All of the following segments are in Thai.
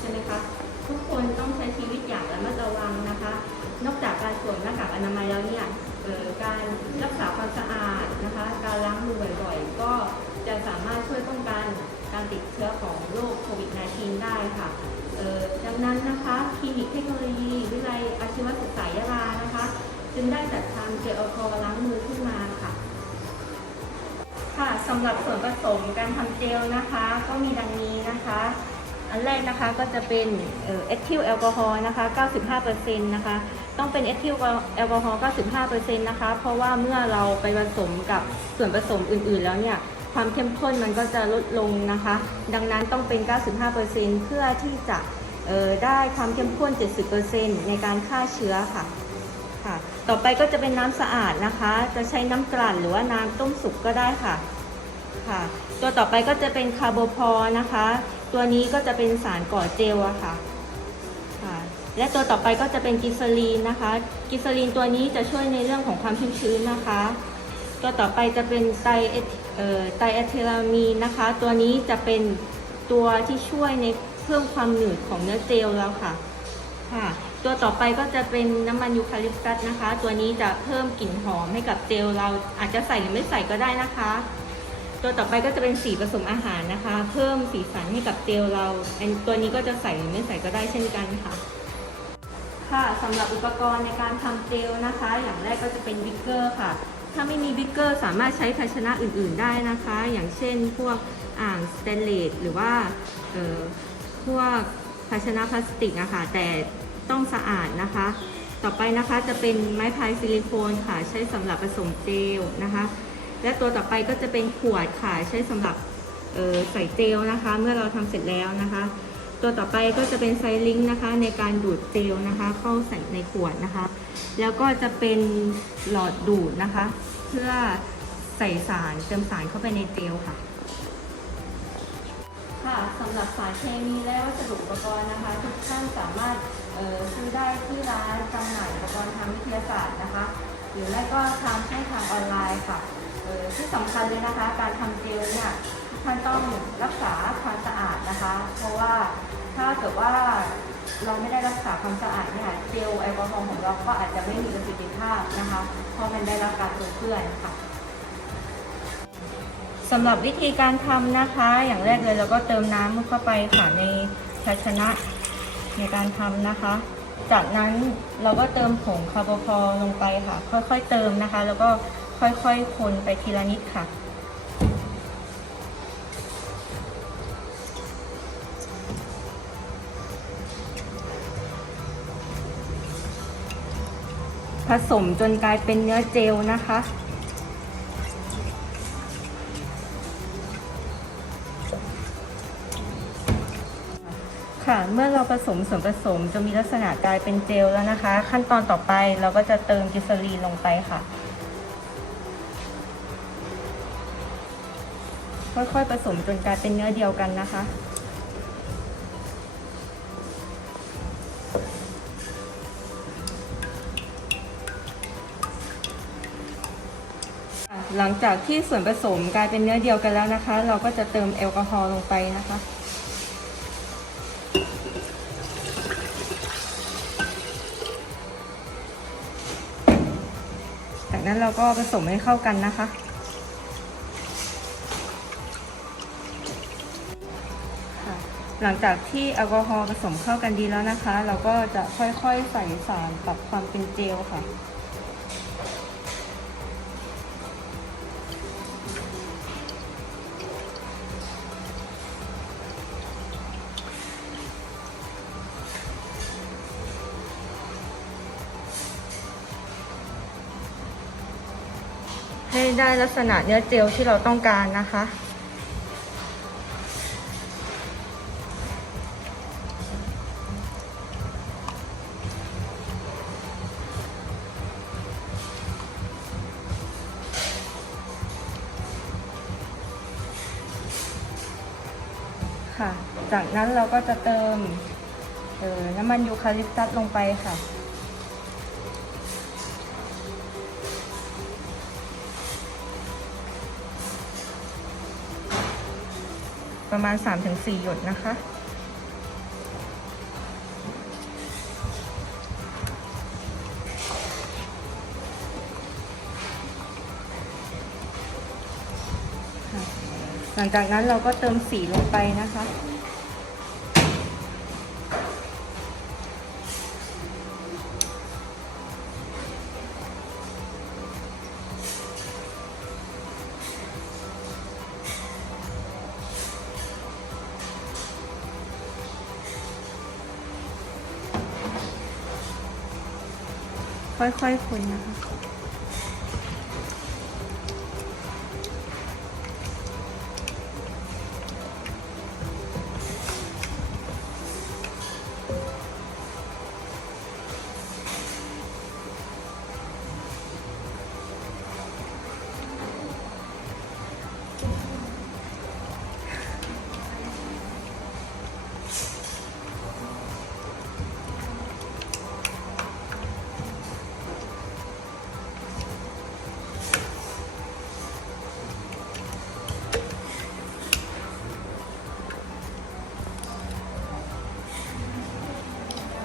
ใช่ไหมคะ ทุกคนต้องใช้ชีวิตอย่างระมัดระวังนะคะ นอกจากการสวมหน้ากากอนามัยแล้วเนี่ยการรักษาความสะอาดนะคะ การล้างมือบ่อยๆ ก็จะสามารถช่วยป้องกันการติดเชื้อของโรคโควิด -19 ได้ค่ะดังนั้นนะคะคลินิกเทคโนโลยีวิทยาลัยอาชีวศึกษายะลานะคะ จึงได้จัดทำเจลแอลกอฮอล์ล้างมือขึ้นมาค่ะ ค่ะสำหรับส่วนผสมการทำเจลนะคะ ก็มีดังนี้นะคะ อันแรกนะคะก็จะเป็นเอทิลแอลกอฮอล์นะคะ 95%นะคะ ต้องเป็นเอทิลแอลกอฮอล์ 95%นะคะ เพราะว่าเมื่อเราไปผสมกับส่วนผสมอื่น ๆ แล้วเนี่ย ความเข้มข้นมันก็จะลดลงนะคะ ดังนั้นต้องเป็น 95%เพื่อที่จะได้ความเข้มข้น 70%ในการฆ่าเชื้อค่ะค่ะ ต่อไปก็จะเป็นน้ำสะอาดนะคะ จะใช้น้ำกลั่นหรือว่าน้ำต้มสุกก็ได้ค่ะค่ะ ตัวต่อไปก็จะเป็นคาร์โบพอนะคะ ตัวนี้ก็จะเป็นสารก่อเจลอะค่ะค่ะ และตัวต่อไปก็จะเป็นกิซลีนนะคะ กิซลีนตัวนี้จะช่วยในเรื่องของความชุ่มชื้นนะคะ ตัวต่อไปจะเป็นไตเอทเอ่อไตเอทิลามีนนะคะ ตัวนี้จะเป็นตัวที่ช่วยในเพิ่มความหนืดของเนื้อเจลแล้วค่ะค่ะ ตัวต่อไปก็จะเป็นน้ำมันยูคาลิปตัสนะคะ ตัวนี้จะเพิ่มกลิ่นหอมให้กับเจลเราอาจจะใส่หรือไม่ใส่ก็ได้นะคะ ตัวต่อไปก็จะเป็นสีผสมอาหารนะคะ เพิ่มสีสันให้กับเจลเราอันตัวนี้ก็จะใส่หรือไม่ใส่ก็ได้เช่นกันค่ะ ค่ะสำหรับอุปกรณ์ในการทำเจลนะคะ อย่างแรกก็จะเป็นบิ๊กเกอร์ค่ะ ถ้าไม่มีบิ๊กเกอร์สามารถใช้ภาชนะอื่น ๆ ได้นะคะ อย่างเช่น พวกอ่างสเตนเลสหรือว่าออพวกภาชนะพลาสติกอะค่ะแต่ต้องสะอาดนะคะ ต่อไปนะคะจะเป็นไม้พายซิลิโคนค่ะ ใช้สำหรับผสมเจลนะคะ และตัวต่อไปก็จะเป็นขวดค่ะใช้สำหรับใส่เจลนะคะ เมื่อเราทำเสร็จแล้วนะคะ ตัวต่อไปก็จะเป็นไซลิงนะคะ ในการดูดเจลนะคะ เข้าใส่ในขวดนะคะ แล้วก็จะเป็นหลอดดูดนะคะ เพื่อใส่สารเติมสารเข้าไปในเจลค่ะค่ะสำหรับสารเคมีและวัสดุอุปกรณ์นะคะ ทุกท่านสามารถซื้อได้ที่ร้านจำหน่ายอุปกรณ์ทางวิทยาศาสตร์นะคะ หรือไม่ก็ทางช่องทางออนไลน์ค่ะ ที่สำคัญเลยนะคะ การทำเจลเนี่ยท่านต้องรักษาความสะอาดนะคะ เพราะว่าถ้าเกิดว่าเราไม่ได้รักษาความสะอาดเนี่ยเจลแอลกอฮอล์ของเราก็อาจจะไม่มีประสิทธิภาพนะคะ เพราะมันได้รับการปนเปื้อนค่ะสำหรับวิธีการทำนะคะ อย่างแรกเลยเราก็เติมน้ำเข้าไปค่ะในภาชนะในการทำนะคะ จากนั้นเราก็เติมผงคาร์โบพอร์ลงไปค่ะ ค่อยๆเติมนะคะ แล้วก็ ค่อยๆ คนไปทีละนิดค่ะ ผสมจนกลายเป็นเนื้อเจลนะคะค่ะเมื่อเราผสมส่วนผสมจะมีลักษณะกลายเป็นเจลแล้วนะคะ ขั้นตอนต่อไปเราก็จะเติมกิสลีนลงไปค่ะ ค่อยๆผสมจนกลายเป็นเนื้อเดียวกันนะคะ หลังจากที่ส่วนผสมกลายเป็นเนื้อเดียวกันแล้วนะคะ เราก็จะเติมแอลกอฮอล์ลงไปนะคะจากนั้นเราก็ผสมให้เข้ากันนะคะ หลังจากที่แอลกอฮอล์ผสมเข้ากันดีแล้วนะคะ เราก็จะค่อยๆใส่สารปรับความเป็นเจลค่ะ ให้ได้ลักษณะเนื้อเจลที่เราต้องการนะคะ ค่ะ จากนั้นเราก็จะเติมเออน้ำมันยูคาลิปตัสลงไปค่ะ ประมาณ 3-4 หยดนะคะ หลังจากนั้นเราก็เติมสีลงไปนะคะ ค่อยๆคนนะคะ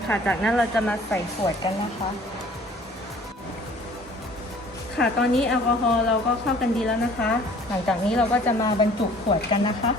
ค่ะ จากนั้นเราจะมาใส่ขวดกันนะคะ ค่ะ ตอนนี้แอลกอฮอล์เราก็เข้ากันดีแล้วนะคะ หลังจากนี้เราก็จะมาบรรจุขวดกันนะคะ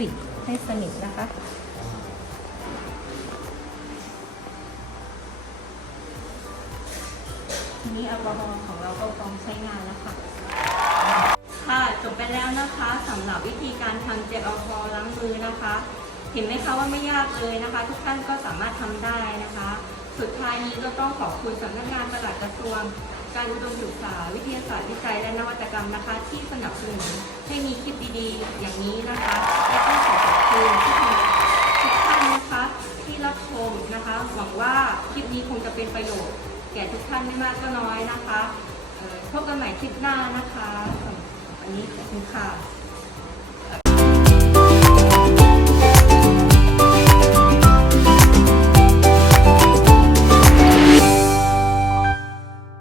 ปิดให้สนิทนะคะ นี้แอลกอฮอล์ของเราก็พร้อมใช้งานแล้วค่ะ ค่ะจบไปแล้วนะคะสำหรับวิธีการทำเจลแอลกอฮอล์ล้างมือนะคะ เห็นไหมคะว่าไม่ยากเลยนะคะ ทุกท่านก็สามารถทำได้นะคะ สุดท้ายนี้ก็ต้องขอบคุณสำนักงานปลัดกระทรวง การอุดมศึกษา วิทยาศาสตร์วิจัยและนวัตกรรมนะคะ ที่สนับสนุนให้มีคลิปดีๆ อย่างนี้นะคะและก็ขอขอบคุณที่ทุกท่านนะคะที่รับชมนะคะ หวังว่าคลิปนี้คงจะเป็นประโยชน์ แก่ทุกท่านไม่มากก็น้อยนะคะพบกันใหม่คลิปหน้านะคะวันนี้ขอบคุณค่ะ